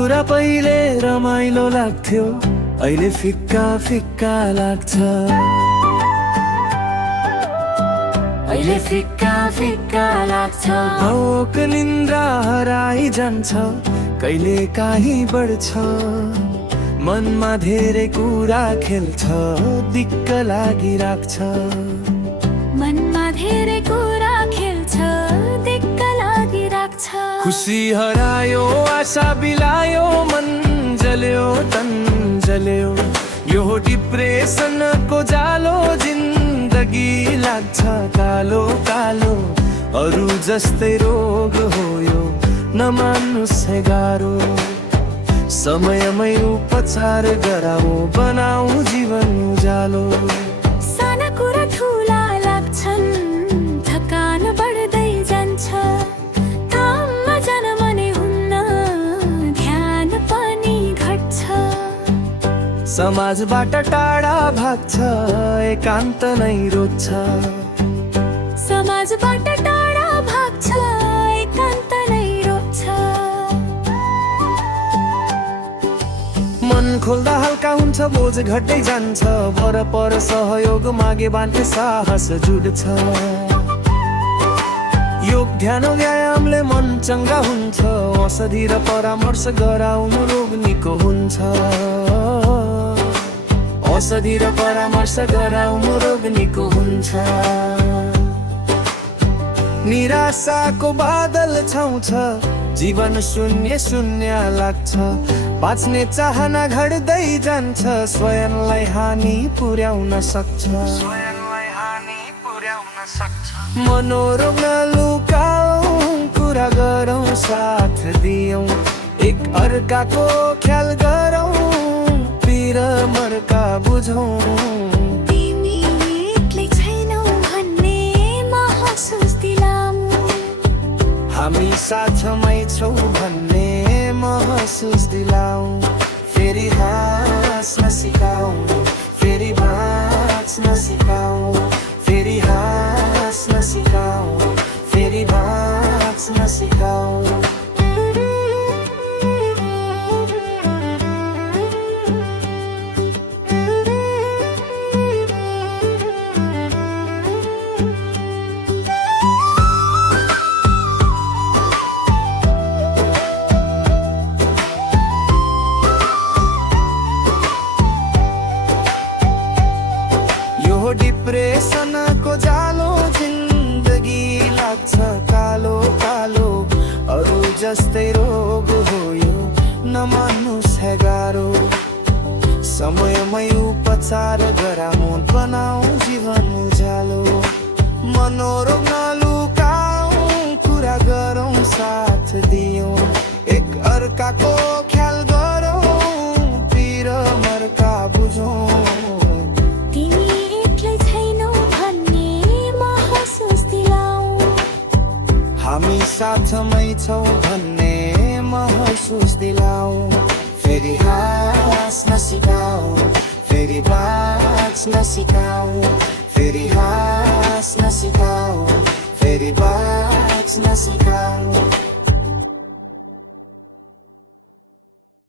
कुरा पहिले रमाइलो लाग्थ्यो, अहिले फिक्का फिक्का लाग्छ। अहिले फिक्का फिक्का लाग्छ। भोक निन्द्रा हराइ जान्छ, कहिले काहीँ बढ्छ। मनमा धेरै कुरा खेल्छ, दिक्क लागिराख्छ। मनमा धेरै कुरा खेल्छ, दिक्क लागिराख्छ। खुसी हरायो, आशा बिलायो, मन जल्यो तन जल्यो। यो डिप्रेसनको जालो, जिन्दगी लाग्छ कालो कालो। अरू जस्तै रोग हो यो, नमान्नुस् है गाह्रो। समयमै उपचार गराऊ, बनाऊ जीवन उज्यालो। साना कुरा ठुला लाग्छन्, थकान बढ्दै जान्छ। काममा जान मनै हुन्न, ध्यान पनि घट्छ। समाजबाट टाढा भाग्छ, एकान्त नै रोज्छ। समाजबाट टाढा भाग्छ, एकान्त नै रोज्छ। मन खोल्दा हल्का हुन्छ, बोझ घट्दै जान्छ। वरपर सहयोग मागे बाँड्ने साहस जुड्छ। योग ध्यान व्यायामले मन चङ्गा हुन्छ। औषधि र परामर्श गराउनु रोग निको हुन्छ। औषधि र परामर्श गराउनु रोग निको हुन्छ। निराशाको बादल छाउँछ, जीवन शून्य शून्य लाग्छ। बाँच्ने चाहना घट्दै जान्छ, स्वयंलाई हानि पुर्याउन सक्छ। मनोरोग नलुकाऊ, कुरा गरौँ, साथ दियौँ, एक अर्काको ख्याल गरौँ, पीर मर्का बुझौँ। तिमी एक्लै छैनौ भन्ने महसुस दिलाऊ, हामी साथमै छौँ भन्ने महसुस दिलाऊ। फेरि हाँस्न सिकाऊ, फेरि बाँच्न सिकाऊ। फेरि हाँस्न सिकाऊ, फेरि बाँच्न सिकाऊ। डिप्रेसनको जालो, जिन्दगी लाग्छ कालो कालो। अरू जस्तै रोग हो यो, नमान्नुस् है गाह्रो। समयमै उपचार गराऊ, बनाऊ जीवन उज्यालो। मनोरोग नलुकाऊ, कुरा गरौँ, साथ दियौँ, एक अर्काको ख्याल गरौँ, पीर मर्का बुझौँ। हामी साथमै छौँ भन्ने महसुस दिलाऊ। फेरि हाँस्न सिकाऊ, फेरि बाँच्न सिकाऊ। फेरि हाँस्न सिकाऊ, फेरि बाँच्न सिकाऊ।